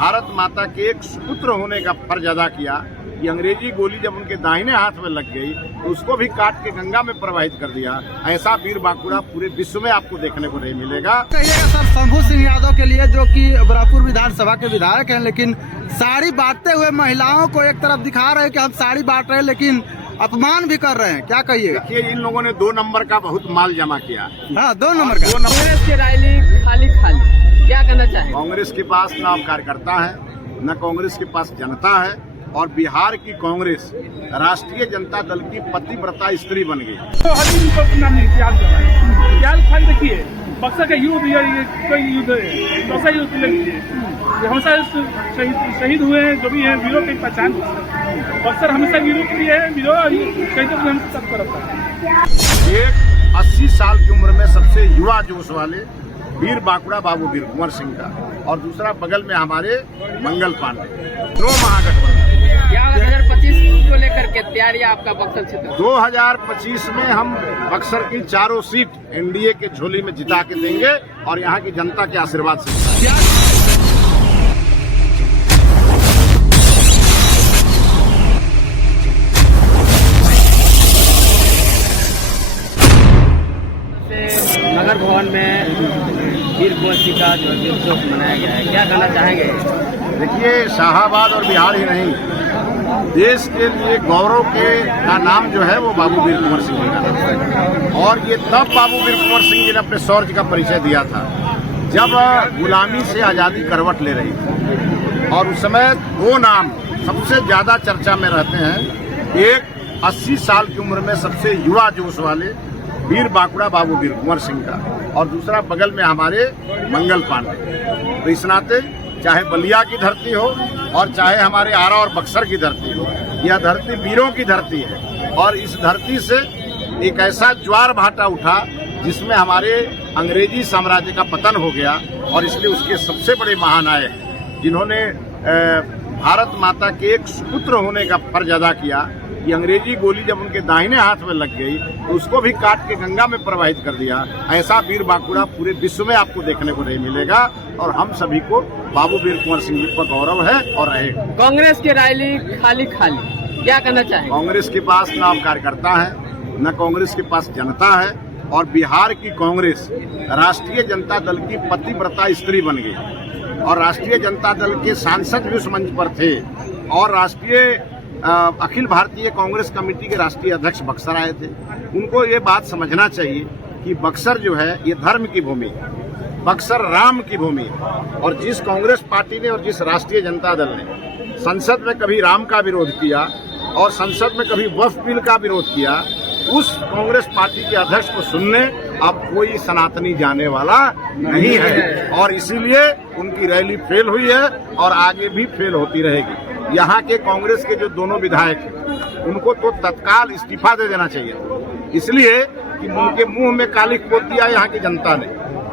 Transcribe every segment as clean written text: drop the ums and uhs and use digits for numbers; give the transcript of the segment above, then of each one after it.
भारत माता के एक सुपुत्र होने का फर्ज अदा किया। ये अंग्रेजी गोली जब उनके दाहिने हाथ में लग गई तो उसको भी काट के गंगा में प्रवाहित कर दिया। ऐसा वीर बांकुड़ा पूरे विश्व में आपको देखने को नहीं मिलेगा। कहिएगा सर शंभू सिंह यादव के लिए, जो कि बरापुर विधानसभा के विधायक हैं, लेकिन साड़ी बांटते हुए महिलाओं को एक तरफ दिखा रहे हैं कि हम साड़ी बांट रहे हैं, लेकिन अपमान भी कर रहे हैं, क्या कहिएगा? देखिए, इन लोगों ने 2 नंबर का बहुत माल जमा किया। हाँ, 2 नंबर का। कांग्रेस की रैली खाली क्या कहना चाहेंगे? कांग्रेस के पास न कार्यकर्ता है, न कांग्रेस के पास जनता है, और बिहार की कांग्रेस राष्ट्रीय जनता दल की पतिव्रता स्त्री बन गई। तो देखिए, बक्सर का युद्ध ये कोई युद्ध है, कैसा युद्ध लीजिए, हमेशा शहीद हुए हैं, जो भी हैं वीरों की पहचान। बक्सर हमेशा वीरों के लिए है, वीरों और शहीदों को हम सब करता है। एक 80 साल की उम्र में सबसे युवा जोश वाले वीर बांकुड़ा बाबू वीर कुंवर सिंह का, और दूसरा बगल में हमारे मंगल पांडे। 2 महागठबंधन। 2025 को लेकर के तैयारी आपका बक्सर क्षेत्र? 2025 में हम बक्सर की 4 सीट एनडीए के झोली में जिता के देंगे, और यहाँ की जनता के आशीर्वाद से। नगर भवन में वीर कुंवर सिंह का जन्मदिन मनाया गया है, क्या कहना चाहेंगे? देखिए, शाहाबाद और बिहार ही नहीं, देश के लिए गौरव का नाम जो है वो बाबू वीर कुंवर सिंह जी का नाम है। और ये तब बाबू वीर कुंवर सिंह जी ने अपने शौर्य का परिचय दिया था जब गुलामी से आजादी करवट ले रही थी। और उस समय 2 नाम सबसे ज्यादा चर्चा में रहते हैं। एक 80 साल की उम्र में सबसे युवा जोश वाले वीर बांकुड़ा बाबू वीर कुंवर सिंह का, और दूसरा बगल में हमारे मंगल पांडे। तो इस नाते चाहे बलिया की धरती हो और चाहे हमारे आरा और बक्सर की धरती हो, यह धरती वीरों की धरती है। और इस धरती से एक ऐसा ज्वार भाटा उठा जिसमें हमारे अंग्रेजी साम्राज्य का पतन हो गया, और इसलिए उसके सबसे बड़े महानायक जिन्होंने भारत माता के एक सुपुत्र होने का फर्ज अदा किया। ये अंग्रेजी गोली जब उनके दाहिने हाथ में लग गई तो उसको भी काट के गंगा में प्रवाहित कर दिया। ऐसा वीर बांकुड़ा पूरे विश्व में आपको देखने को नहीं मिलेगा, और हम सभी को बाबू वीर कुंवर सिंह जी पर गौरव है और रहेगा। कांग्रेस की रैली खाली क्या कहना चाहेंगे? कांग्रेस के पास न कार्यकर्ता है, न कांग्रेस के पास जनता है, और बिहार की कांग्रेस राष्ट्रीय जनता दल की पतिव्रता स्त्री बन गई। और राष्ट्रीय जनता दल के सांसद भी उस मंच पर थे, और राष्ट्रीय अखिल भारतीय कांग्रेस कमेटी के राष्ट्रीय अध्यक्ष बक्सर आए थे। उनको ये बात समझना चाहिए कि बक्सर जो है ये धर्म की भूमि है, बक्सर राम की भूमि है। और जिस कांग्रेस पार्टी ने और जिस राष्ट्रीय जनता दल ने संसद में कभी राम का विरोध किया और संसद में कभी वक्फ बिल का विरोध किया, उस कांग्रेस पार्टी के अध्यक्ष को सुनने अब कोई सनातनी जाने वाला नहीं है, और इसीलिए उनकी रैली फेल हुई है और आगे भी फेल होती रहेगी। यहाँ के कांग्रेस के जो दोनों विधायक हैं उनको तो तत्काल इस्तीफा दे देना चाहिए, इसलिए कि उनके मुंह में काली पोत दिया यहाँ की जनता ने,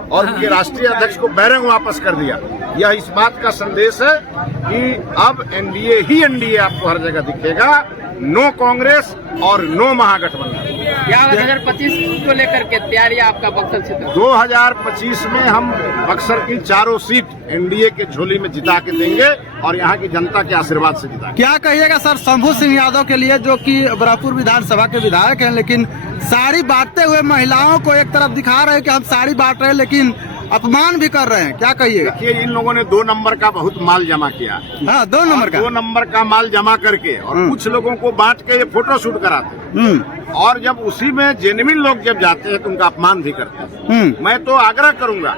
और उनके राष्ट्रीय अध्यक्ष को बैरंग वापस कर दिया। यह इस बात का संदेश है कि अब एनडीए ही एनडीए आपको हर जगह दिखेगा, नो कांग्रेस और नो महागठबंधन। 2025 को लेकर के तैयारी आपका बक्सर क्षेत्र? 2025 में हम बक्सर की 4 सीट एनडीए के झोली में जिता के देंगे, और यहाँ की जनता के आशीर्वाद से जिता। क्या कहिएगा सर शंभू सिंह यादव के लिए, जो कि बरापुर विधानसभा के विधायक हैं, लेकिन साड़ी बांटते हुए महिलाओं को एक तरफ दिखा रहे हैं कि हम साड़ी बांट रहे हैं, लेकिन अपमान भी कर रहे हैं, क्या कहिएगा? देखिए, इन लोगों ने 2 नंबर का बहुत माल जमा किया। हाँ, 2 नंबर का। 2 नंबर का माल जमा करके और कुछ लोगों को बांट के ये फोटो शूट कराते, और जब उसी में जेन्युइन लोग जब जाते हैं तो उनका अपमान भी करते हैं। मैं तो आग्रह करूंगा,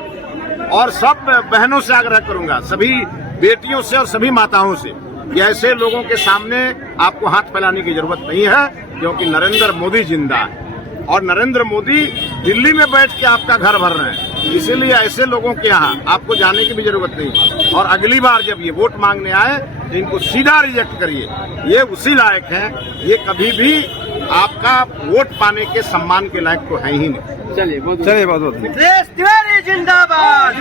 और सब बहनों से आग्रह करूंगा, सभी बेटियों से और सभी माताओं से, कि ऐसे लोगों के सामने आपको हाथ फैलाने की जरूरत नहीं है, क्योंकि नरेंद्र मोदी जिंदा है, और नरेंद्र मोदी दिल्ली में बैठ के आपका घर भर रहे हैं। इसीलिए ऐसे लोगों के यहाँ आपको जाने की भी जरूरत नहीं। और अगली बार जब ये वोट मांगने आए तो इनको सीधा रिजेक्ट करिए, ये उसी लायक हैं, ये कभी भी आपका वोट पाने के सम्मान के लायक तो है ही नहीं। चलिए बहुत बहुत देश तिवारी जिंदाबाद।